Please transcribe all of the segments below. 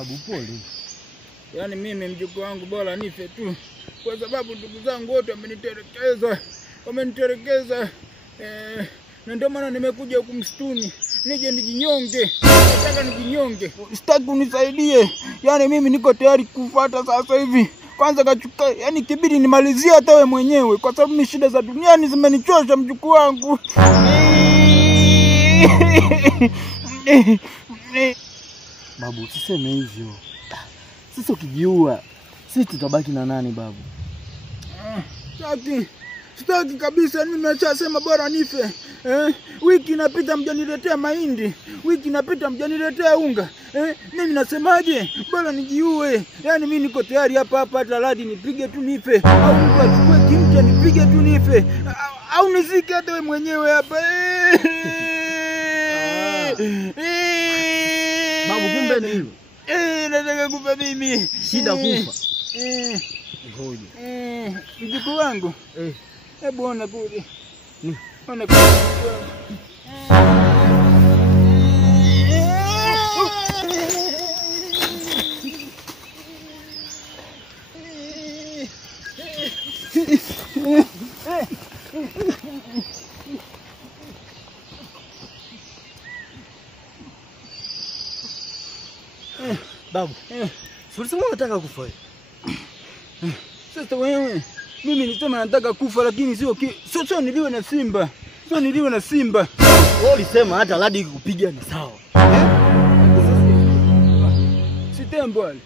Babu pole. Yaani mimi mjukuu wangu bora nife tu. Kwa sababu ndugu zangu wote wameniterekeza. Na ndio maana nimekuja huku msituni. Nije nijinyonge. Nataka nijinyonge. Sitaki unisaidie. Yaani mimi niko tayari kufuata sasa hivi. Kwanza kachuka, yaani kibidi nimalizie hata wewe mwenyewe kwa sababu ni shida za duniani zimenichosha mjukuu wangu. Babu, usiseme hivyo. Sisi ukijiua, sisi tutabaki na nani babu? Sitaki kabisa, mimi nimeshasema bora nife. Wiki inapita mjaniletea mahindi, wiki inapita mjaniletea unga. Mimi nasemaje? Bora nijiue. Yaani mimi niko tayari hapa hata radi nipige tu nife. Au mtu achukue kimcha nipige tu nife. Au nizike hata wewe mwenyewe hapa. Babu, kumbe ni hivyo. Nataka kufa mimi. Shida kufa. Ngoja. Mjukuu wangu. Hebu ona kule. Ona kule. Babu, ulisema unataka kufa. Sasa wewe, mimi nilisema nataka kufa lakini sio niliwe na simba. Sio niliwe na simba. Wewe ulisema hata radi kukupiga ni sawa. Si tembo wale.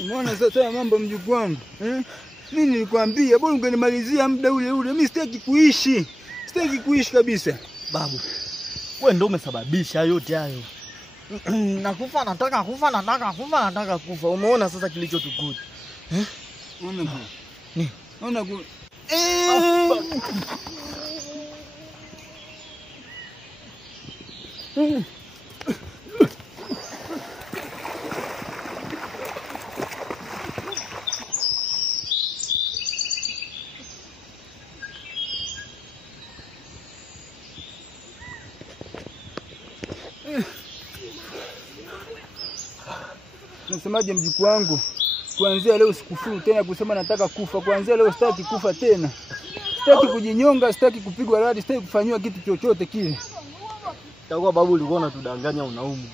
Umeona sasa mambo mjukuu wangu? Mimi nilikwambia bora ungenimalizia muda ule. Mimi sitaki kuishi. Sitaki kuishi kabisa. Babu, wewe ndio umesababisha yote hayo. Nakufa nataka kufa. Umeona sasa kilichotukuta. Ona ku. Nasemaje mjukuu wangu? Kuanzia leo sikufuru tena kusema nataka kufa. Kuanzia leo sitaki kufa tena. Sitaki kujinyonga, sitaki kupigwa radi, sitaki kufanywa kitu chochote kile. Takuwa babu ulikuwa unatudanganya unaumwa.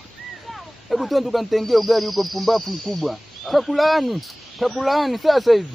Hebu twende tukanitengee ugali huko mpumbavu mkubwa. Takulaani sasa hivi.